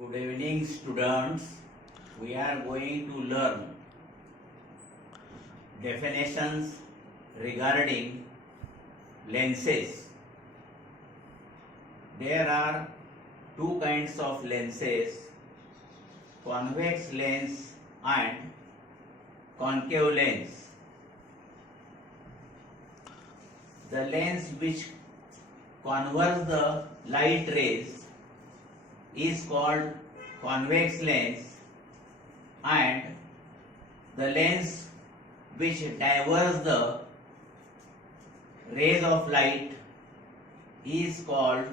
Good evening, students. We are going to learn definitions regarding lenses. There are two kinds of lenses, convex lens and concave lens. The lens which converts the light rays is called convex lens, and the lens which diverges the rays of light is called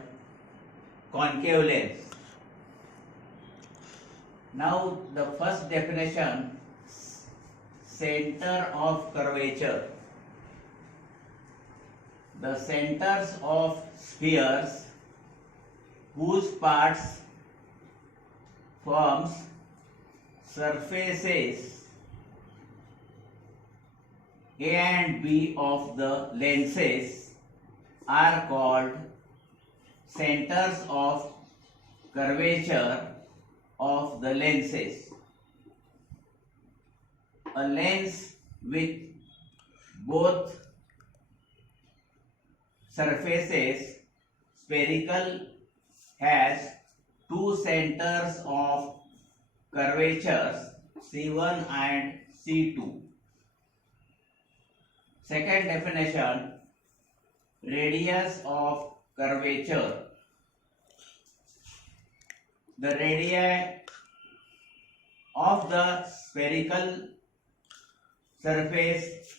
concave lens. Now the first definition, center of curvature. The centers of spheres whose parts forms surfaces A and B of the lenses are called centers of curvature of the lenses. A lens with both surfaces spherical has two centers of curvatures C1 and C2. Second definition, radius of curvature. The radii of the spherical surface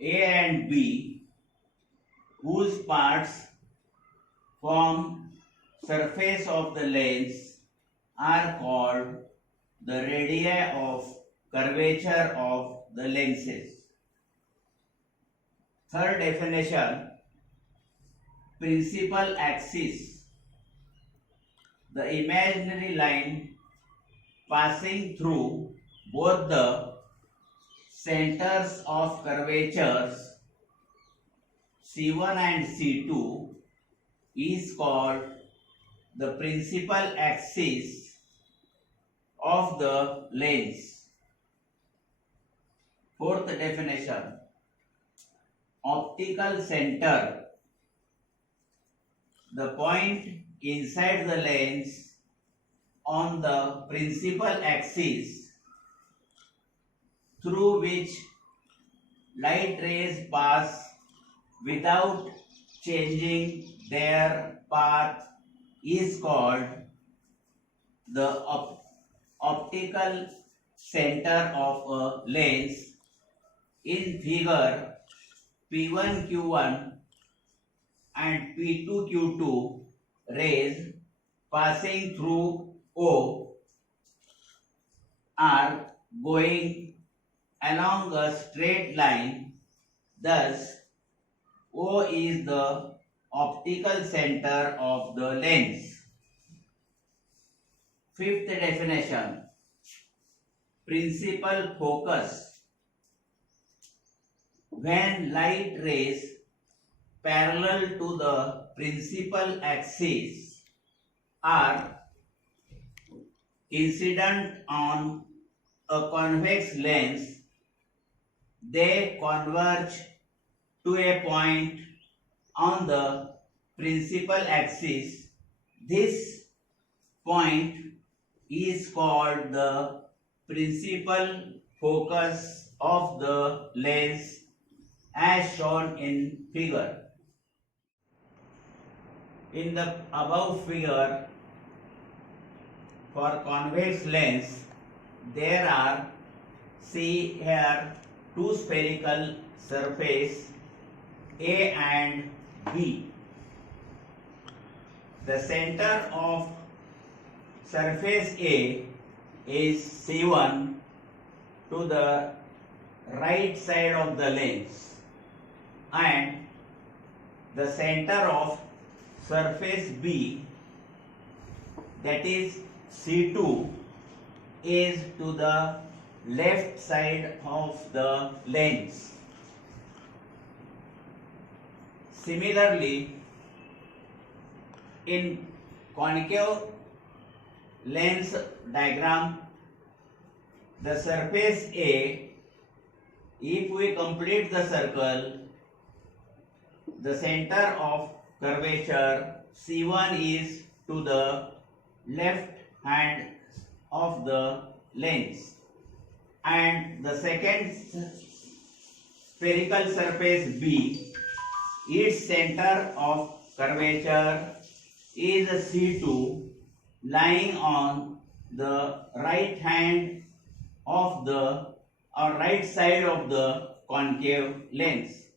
A and B, whose parts form surface of the lens, are called the radii of curvature of the lenses. Third definition, principal axis. The imaginary line passing through both the centers of curvatures C1 and C2 is called the principal axis of the lens. Fourth definition, optical center. The point inside the lens on the principal axis through which light rays pass without changing their path is called the optical center of a lens. In figure, P1Q1 and P2Q2 rays passing through O are going along a straight line. Thus, O is the optical center of the lens. Fifth definition, principal focus. When light rays parallel to the principal axis are incident on a convex lens, they converge to a point on the principal axis. This point is called the principal focus of the lens as shown in figure. In the above figure, for convex lens, there are, see here, two spherical surface A and B. The center of surface A is C1 to the right side of the lens, and the center of surface B, that is C2, is to the left side of the lens. Similarly, in concave lens diagram, the surface A, if we complete the circle, the center of curvature C1 is to the left hand of the lens, and the second spherical surface B, its center of curvature is C2, lying on the right hand of the or right side of the concave lens.